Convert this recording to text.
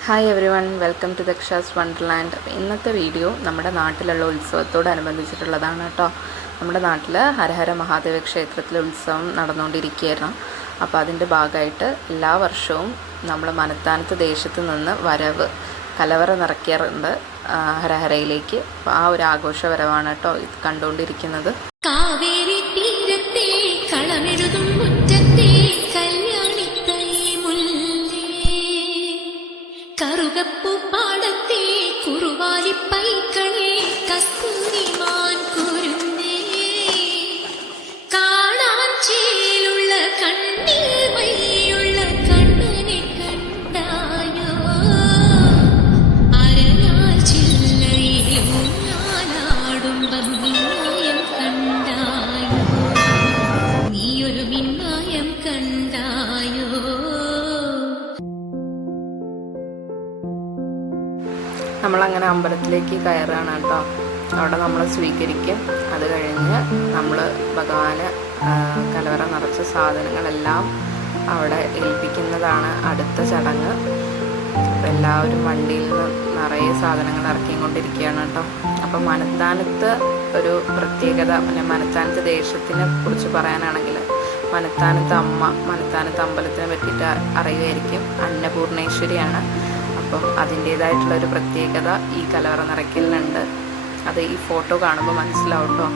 Hi everyone, welcome to Daksha's wonderland. ഇന്നത്തെ video നമ്മുടെ നാട്ടിലുള്ള ഉത്സവത്തോടനുബന്ധിച്ചിട്ടുള്ളതാണ് കേട്ടോ. നമ്മുടെ നാട്ടിൽ ഹരഹര മഹാദേവ ക്ഷേത്രത്തിലെ ഉത്സവം നടന്നുകൊണ്ടിരിക്കുകയായിരുന്നു. അപ്പോൾ അതിൻ്റെ ഭാഗമായിട്ട് എല്ലാ വർഷവും നമ്മൾ മനത്താനത്ത് ദേശത്ത് നിന്ന് വരവ് കലവറ നിറയ്ക്കാറുണ്ട് ഹരഹരയിലേക്ക്. അപ്പോൾ ആ ഒരു ആഘോഷപരമാണ് കേട്ടോ ഇത് കണ്ടുകൊണ്ടിരിക്കുന്നത്. കാവേരി തീരത്തെ കളമെഴുതും മുറ്റത്തെ കറുകപ്പൂപ്പാടത്തെ കുറുവാലി പൈക്കളെ കസ്തൂരിമാൻ കുരുന്നേ കാണാൻ ചേലുള്ള കണ്ണിൽ മൈയുള്ള കണ്ണനെ കണ്ടായോ അരയാൽ ചില്ലയിൽ ഊഞ്ഞാലാടും മിന്നായം കണ്ടായോ നീയൊരു മിന്നായം കണ്ടായോ. നമ്മളങ്ങനെ അമ്പലത്തിലേക്ക് കയറുകയാണ് കേട്ടോ. അവിടെ നമ്മൾ സ്വീകരിക്കും. അത് കഴിഞ്ഞ് നമ്മൾ ഭഗവാന് കലവറ നിറച്ച സാധനങ്ങളെല്ലാം അവിടെ ഏൽപ്പിക്കുന്നതാണ് അടുത്ത ചടങ്ങ്. എല്ലാവരും വണ്ടിയിൽ നിന്ന് നിറയെ സാധനങ്ങൾ ഇറക്കിക്കൊണ്ടിരിക്കുകയാണ് കേട്ടോ. അപ്പം മനത്താനത്ത് ഒരു പ്രത്യേകത, പിന്നെ മനത്താനത്ത് ദേശത്തിനെ കുറിച്ച് പറയാനാണെങ്കിൽ മനത്താനത്ത് അമ്മ, മനത്താനത്ത് അമ്പലത്തിനെ പറ്റിയിട്ട് അറിയുമായിരിക്കും. അന്നപൂർണേശ്വരിയാണ്. അപ്പം അതിൻ്റേതായിട്ടുള്ളൊരു പ്രത്യേകത ഈ കലവറ നിറയ്ക്കലിനുണ്ട്. അത് ഈ ഫോട്ടോ കാണുമ്പോൾ മനസ്സിലാവും കേട്ടോ.